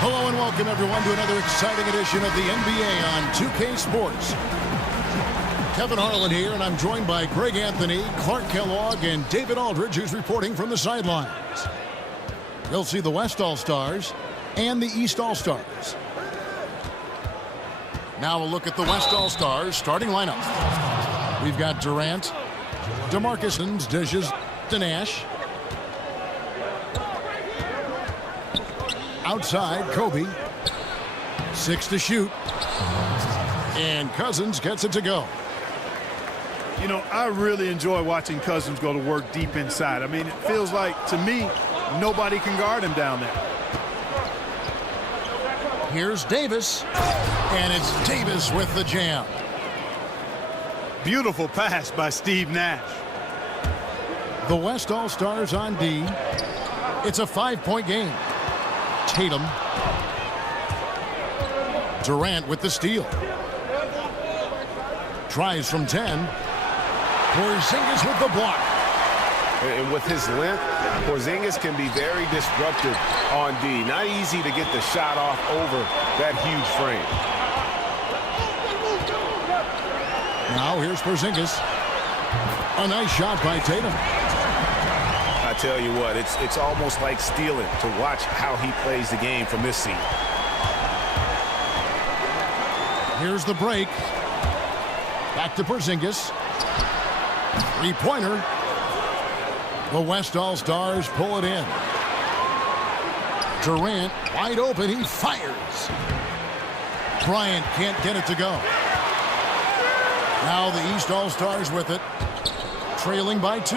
Hello and welcome everyone to another exciting edition of the NBA on 2K Sports. Kevin Harlan here, and I'm joined by Greg Anthony, Clark Kellogg, and David Aldridge, who's reporting from the sidelines. You'll see the West All-Stars and the East All-Stars. Now a look at the West All-Stars starting lineup. We've got Durant, DeMarcus, dishes to Nash. Outside, Kobe. 6 to shoot. And Cousins gets it to go. You know, I really enjoy watching Cousins go to work deep inside. I mean, it feels like, to me, nobody can guard him down there. Here's Davis. And it's Davis with the jam. Beautiful pass by Steve Nash. The West All-Stars on D. It's a 5-point game. Tatum. Durant with the steal. Tries from 10. Porzingis with the block. And with his length, Porzingis can be very disruptive on D. Not easy to get the shot off over that huge frame. Now here's Porzingis. A nice shot by Tatum. I tell you what, it's almost like stealing to watch how he plays the game from this seat. Here's the break. Back to Porzingis. Three-pointer. The West All-Stars pull it in. Durant wide open. He fires. Bryant can't get it to go. Now the East All-Stars with it. Trailing by 2.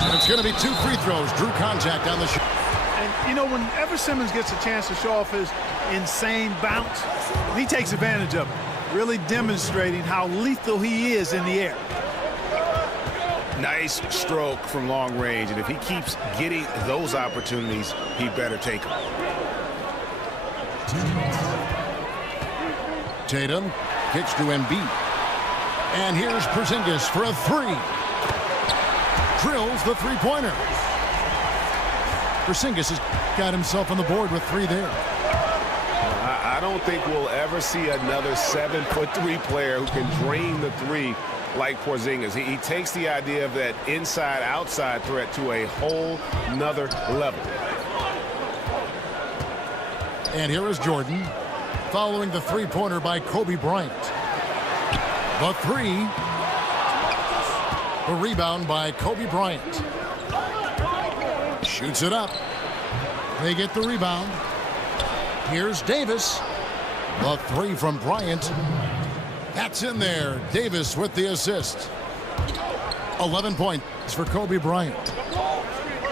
And it's going to be 2 free throws. Drew contact on the shot. And, you know, whenever Simmons gets a chance to show off his insane bounce, he takes advantage of it, really demonstrating how lethal he is in the air. Nice stroke from long range, and if he keeps getting those opportunities, he better take them. Tatum kicks to Embiid. And here's Porzingis for a 3. Drills the three-pointer. Porzingis has got himself on the board with 3 there. I don't think we'll ever see another 7'3" player who can drain the 3 like Porzingis. He takes the idea of that inside-outside threat to a whole nother level. And here is Jordan following the three-pointer by Kobe Bryant. The 3. The rebound by Kobe Bryant. Shoots it up. They get the rebound. Here's Davis. The 3 from Bryant. That's in there. Davis with the assist. 11 points for Kobe Bryant.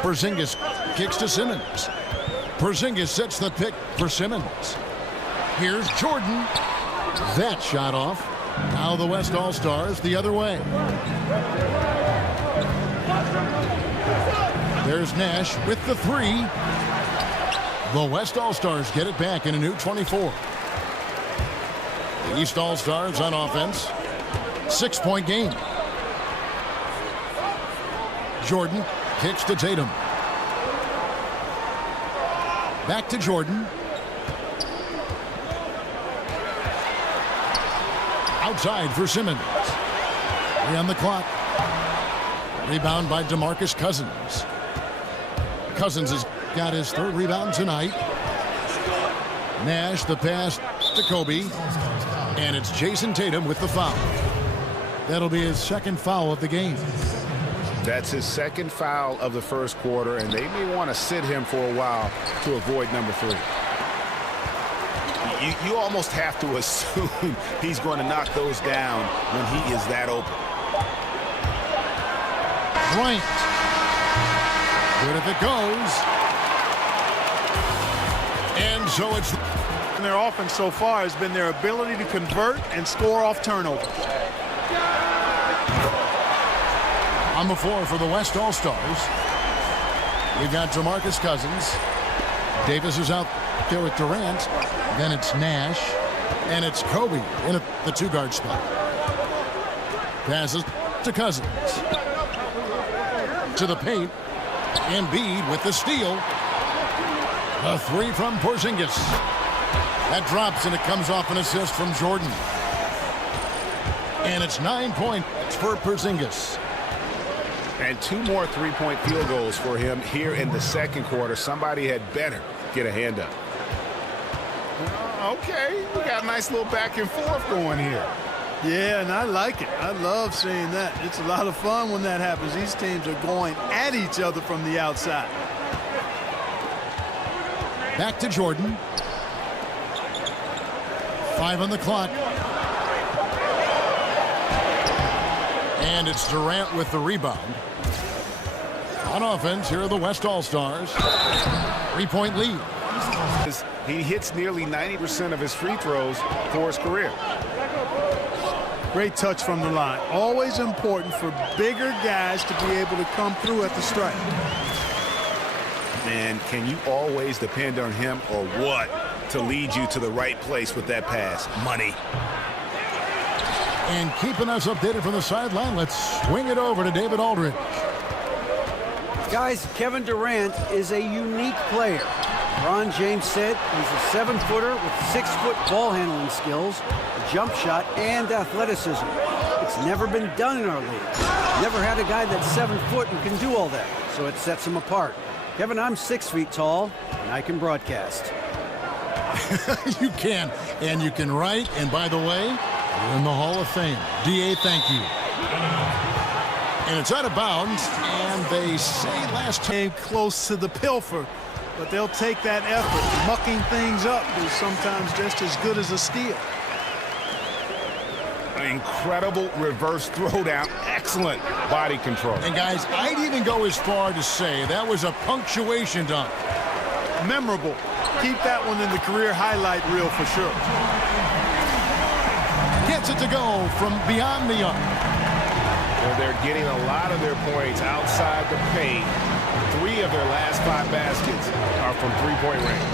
Porzingis kicks to Simmons. Porzingis sets the pick for Simmons. Here's Jordan. That shot off. Now the West All-Stars the other way. There's Nash with the 3. The West All-Stars get it back in a new 24. The East All-Stars on offense. 6-point game. Jordan kicks to Tatum. Back to Jordan. Outside for Simmons. 3 on the clock. Rebound by DeMarcus Cousins. Cousins has got his 3rd rebound tonight. Nash the pass to Kobe. And it's Jason Tatum with the foul. That'll be his 2nd foul of the game. That's his 2nd foul of the 1st quarter, and they may want to sit him for a while to avoid number 3. You almost have to assume he's going to knock those down when he is that open. Bryant. Good if it goes. And so it's... And their offense so far has been their ability to convert and score off turnovers. On the floor for the West All-Stars, we've got DeMarcus Cousins. Davis is out there with Durant. Then it's Nash. And it's Kobe in the 2-guard spot. Passes to Cousins. To the paint. Embiid with the steal. A three from Porzingis. That drops, and it comes off an assist from Jordan. And it's 9 points for Porzingis. And 2 more three-point field goals for him here in the second quarter. Somebody had better get a hand up. Okay, we got a nice little back and forth going here. Yeah, and I like it. I love seeing that. It's a lot of fun when that happens. These teams are going at each other from the outside. Back to Jordan. 5 on the clock. And it's Durant with the rebound. On offense, here are the West All-Stars. 3-point lead. He hits nearly 90% of his free throws for his career. Great touch from the line. Always important for bigger guys to be able to come through at the strike. Man, can you always depend on him or what to lead you to the right place with that pass? Money. And keeping us updated from the sideline, let's swing it over to David Aldridge. Guys, Kevin Durant is a unique player. Ron James said he's a 7-footer with 6-foot ball handling skills, a jump shot, and athleticism. It's never been done in our league. Never had a guy that's 7 foot and can do all that, so it sets him apart. Kevin, I'm 6 feet tall, and I can broadcast. You can, and you can write, and by the way, you're in the Hall of Fame. D.A., thank you. And it's out of bounds, and they say last time. Close to the pilfer, but they'll take that effort. Mucking things up is sometimes just as good as a steal. An incredible reverse throwdown. Excellent body control. And guys, I'd even go as far to say that was a punctuation dunk. Memorable. Keep that one in the career highlight reel for sure. Gets it to go from beyond the arc. Well, they're getting a lot of their points outside the paint. 3 of their last 5 baskets are from three-point range.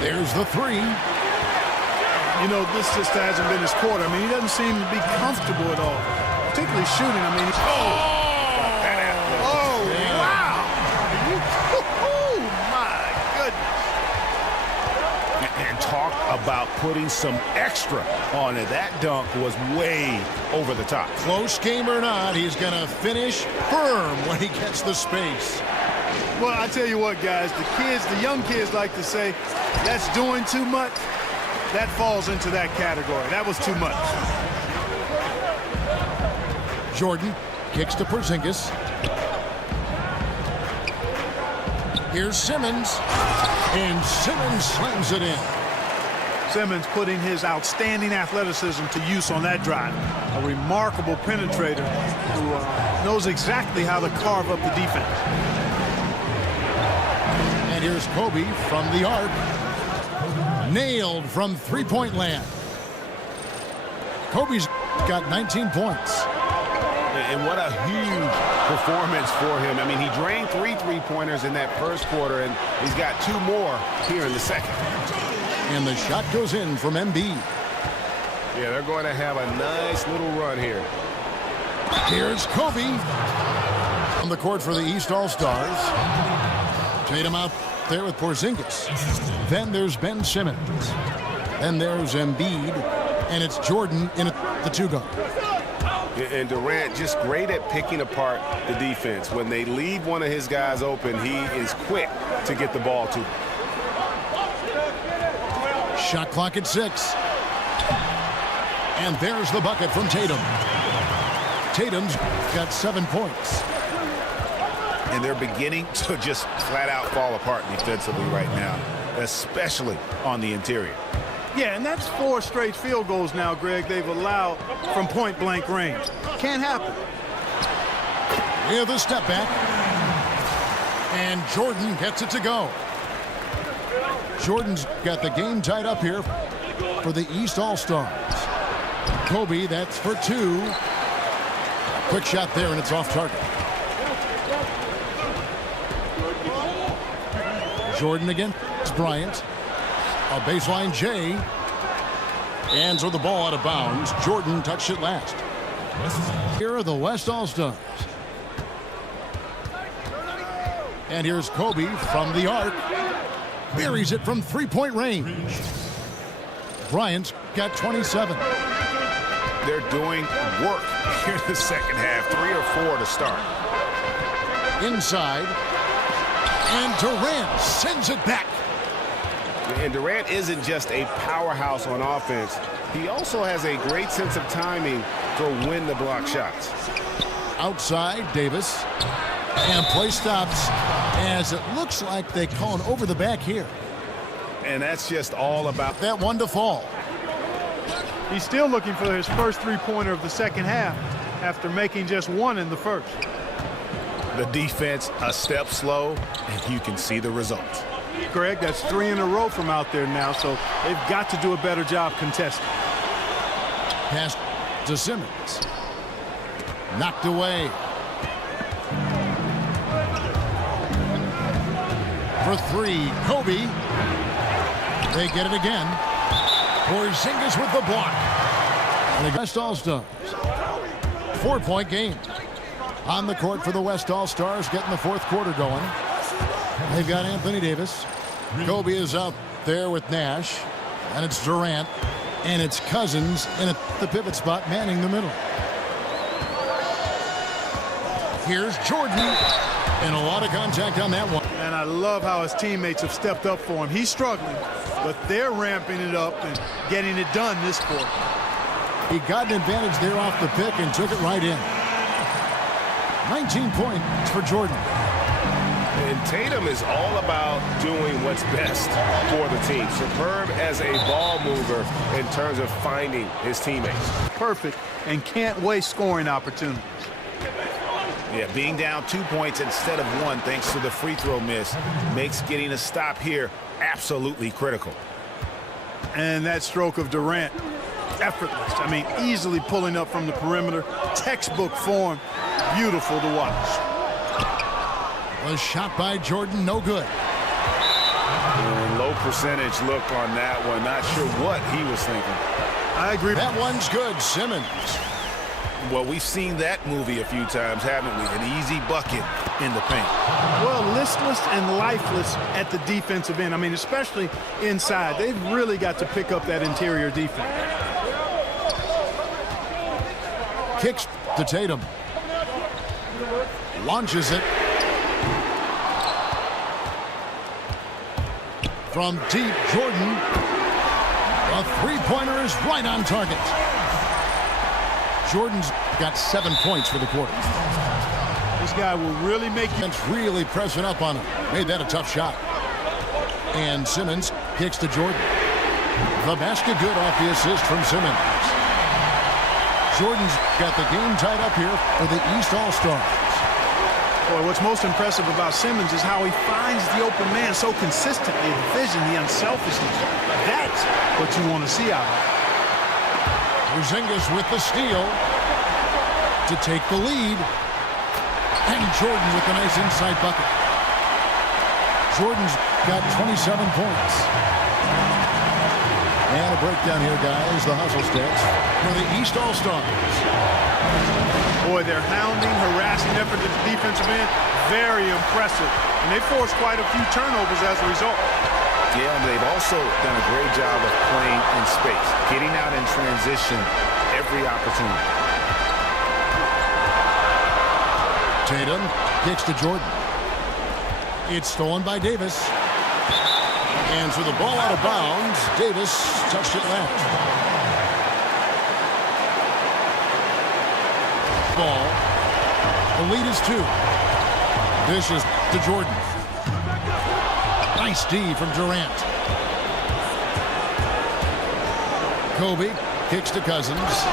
There's the 3. You know, this just hasn't been his quarter. I mean, he doesn't seem to be comfortable at all, particularly shooting. I mean, wow! Oh, my goodness. And talk about putting some extra on it. That dunk was way over the top. Close game or not, he's going to finish firm when he gets the space. Well, I tell you what, guys, the young kids like to say, that's doing too much. That falls into that category. That was too much. Jordan kicks to Porzingis. Here's Simmons. And Simmons slams it in. Simmons putting his outstanding athleticism to use on that drive. A remarkable penetrator who knows exactly how to carve up the defense. And here's Kobe from the arc. Nailed from three-point land. Kobe's got 19 points. And what a huge performance for him. I mean, he drained 3 three-pointers in that first quarter, and he's got 2 more here in the second. And the shot goes in from Embiid. Yeah, they're going to have a nice little run here. Here's Kobe on the court for the East All-Stars. Tatum out there with Porzingis. Then there's Ben Simmons. Then there's Embiid. And it's Jordan in the 2-guard. And Durant just great at picking apart the defense. When they leave one of his guys open, he is quick to get the ball to. Shot clock at 6. And there's the bucket from Tatum. Tatum's got 7 points. And they're beginning to just flat out fall apart defensively right now, especially on the interior. Yeah, and that's 4 straight field goals now, Greg, they've allowed from point-blank range. Can't happen. Here's the step back. And Jordan gets it to go. Jordan's got the game tied up here for the East All-Stars. Kobe, that's for 2. Quick shot there, and it's off target. Jordan against Bryant. A baseline J. And so the ball out of bounds. Jordan touched it last. Here are the West All-Stars. And here's Kobe from the arc. Buries it from three-point range. Bryant's got 27. They're doing work here in the second half. 3 or 4 to start. Inside. And Durant sends it back. And Durant isn't just a powerhouse on offense. He also has a great sense of timing for when to block shots. Outside, Davis. And play stops as it looks like they call an over the back here. And that's just all about that one to fall. He's still looking for his first three-pointer of the second half after making just one in the first. the defense a step slow, and you can see the results. Greg, that's 3 in a row from out there now, so they've got to do a better job contesting. Pass to Simmons. Knocked away. For 3, Kobe. They get it again. Porzingis with the block. And the West All-Stars. 4-point game. On the court for the West All-Stars, getting the fourth quarter going. They've got Anthony Davis. Kobe is out there with Nash. And it's Durant. And it's Cousins in at the pivot spot, manning the middle. Here's Jordan. And a lot of contact on that one. And I love how his teammates have stepped up for him. He's struggling, but they're ramping it up and getting it done this quarter. He got an advantage there off the pick and took it right in. 19 points for Jordan. And Tatum is all about doing what's best for the team. Superb as a ball mover in terms of finding his teammates. Perfect, and can't waste scoring opportunities. Yeah, being down 2 points instead of 1 thanks to the free throw miss makes getting a stop here absolutely critical. And that stroke of Durant, effortless. I mean, easily pulling up from the perimeter. Textbook form. Beautiful to watch. Was shot by Jordan, no good. Low percentage look on that one. Not sure what he was thinking. I agree. That one's good, Simmons. Well, we've seen that movie a few times, haven't we? An easy bucket in the paint. Well, listless and lifeless at the defensive end. I mean, especially inside. They've really got to pick up that interior defense. Kicks to Tatum. Launches it. From deep, Jordan. A three-pointer is right on target. Jordan's got 7 points for the quarter. This guy will really make you... It's really pressing up on him. Made that a tough shot. And Simmons kicks to Jordan. The basket good off the assist from Simmons. Jordan's got the game tied up here for the East All-Stars. Boy, what's most impressive about Simmons is how he finds the open man so consistently. The vision, the unselfishness. That's what you want to see out of him. Porzingis with the steal to take the lead. And Jordan with a nice inside bucket. Jordan's got 27 points. And a breakdown here, guys. The hustle stats for the East All-Stars. Boy, their hounding, harassing effort at the defensive end, very impressive. And they forced quite a few turnovers as a result. Yeah, and they've also done a great job of playing in space, getting out in transition every opportunity. Tatum kicks to Jordan. It's stolen by Davis. And so the ball out of bounds. Davis touched it left. Ball. The lead is 2. This is to Jordan. Nice D from Durant. Kobe kicks to Cousins.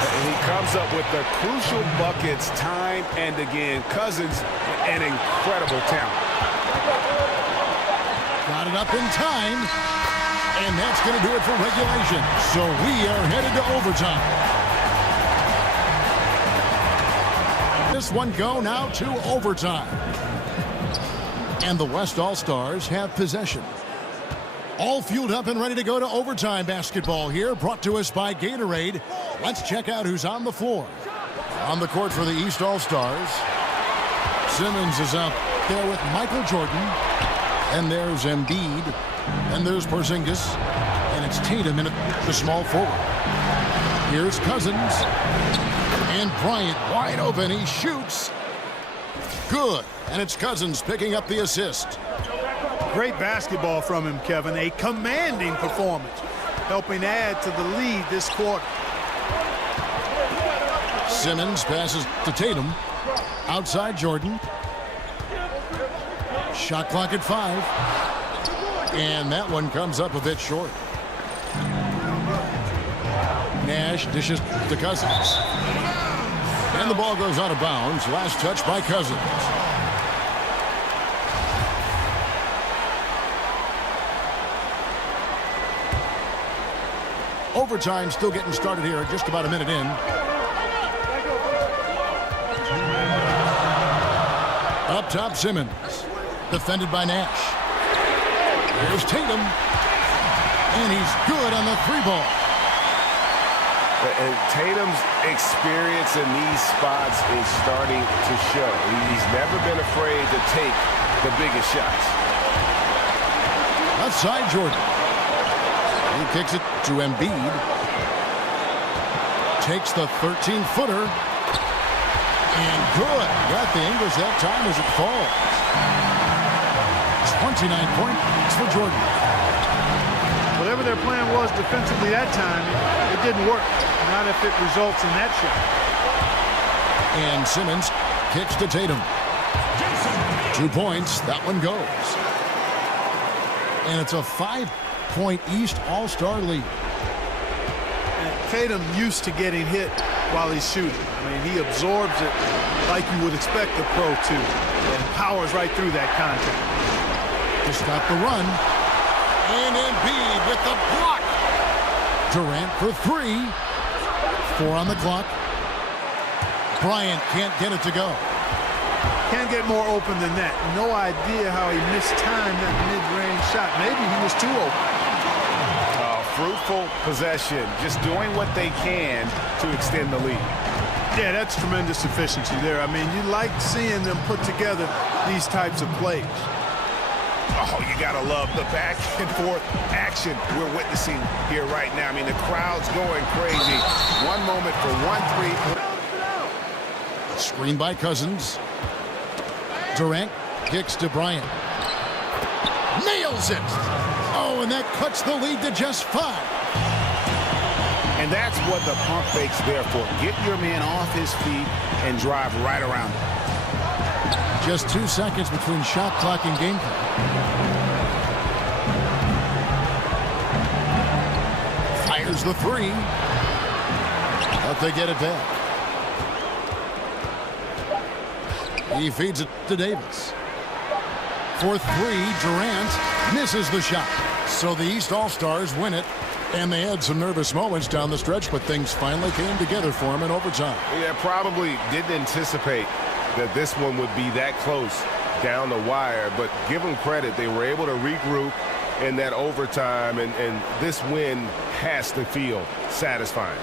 And he comes up with the crucial buckets time and again. Cousins, an incredible talent. Got it up in time. And that's going to do it for regulation. So we are headed to overtime. This one go now to overtime. And the West All-Stars have possession. All fueled up and ready to go to overtime basketball here, brought to us by Gatorade. Let's check out who's on the floor. On the court for the East All-Stars, Simmons is out there with Michael Jordan. And there's Embiid. And there's Porzingis. And it's Tatum in the small forward. Here's Cousins. And Bryant wide open. He shoots. Good. And it's Cousins picking up the assist. Great basketball from him, Kevin. A commanding performance, helping add to the lead this quarter. Simmons passes to Tatum. Outside Jordan. Shot clock at 5. And that one comes up a bit short. Nash dishes to Cousins. And the ball goes out of bounds. Last touch by Cousins. Overtime still getting started here, just about a minute in. Up top, Simmons. Defended by Nash. Here's Tatum. And he's good on the 3-ball. And Tatum's experience in these spots is starting to show. He's never been afraid to take the biggest shots. Outside Jordan. He kicks it to Embiid. Takes the 13-footer. And good. Got the English that time as it falls. 29 points for Jordan. Whatever their plan was defensively that time, it didn't work. Not if it results in that shot. And Simmons kicks to Tatum. 2 points. That one goes. And it's a 5-point East All-Star lead. And Tatum used to getting hit while he's shooting. I mean, he absorbs it like you would expect a pro to, and powers right through that contact. To stop the run. And Embiid with the block. Durant for 3. 4 on the clock. Bryant can't get it to go. Can't get more open than that. No idea how he mistimed that mid-range shot. Maybe he was too open. Fruitful possession, just doing what they can to extend the lead. Yeah, that's tremendous efficiency there. I mean, you like seeing them put together these types of plays. Oh, you gotta love the back and forth action we're witnessing here right now. I mean, the crowd's going crazy. One moment for 1-3. Screen by Cousins. Durant kicks to Bryant. Nails it. Oh, and that cuts the lead to just 5. And that's what the pump fake's there for. Get your man off his feet and drive right around him. Just 2 seconds between shot clock and game clock. Fires the 3. But they get it back. He feeds it to Davis. For 3, Durant misses the shot. So the East All-Stars win it. And they had some nervous moments down the stretch, but things finally came together for him in overtime. Yeah, probably didn't anticipate that this one would be that close down the wire, but give them credit. They were able to regroup in that overtime, and this win has to feel satisfying.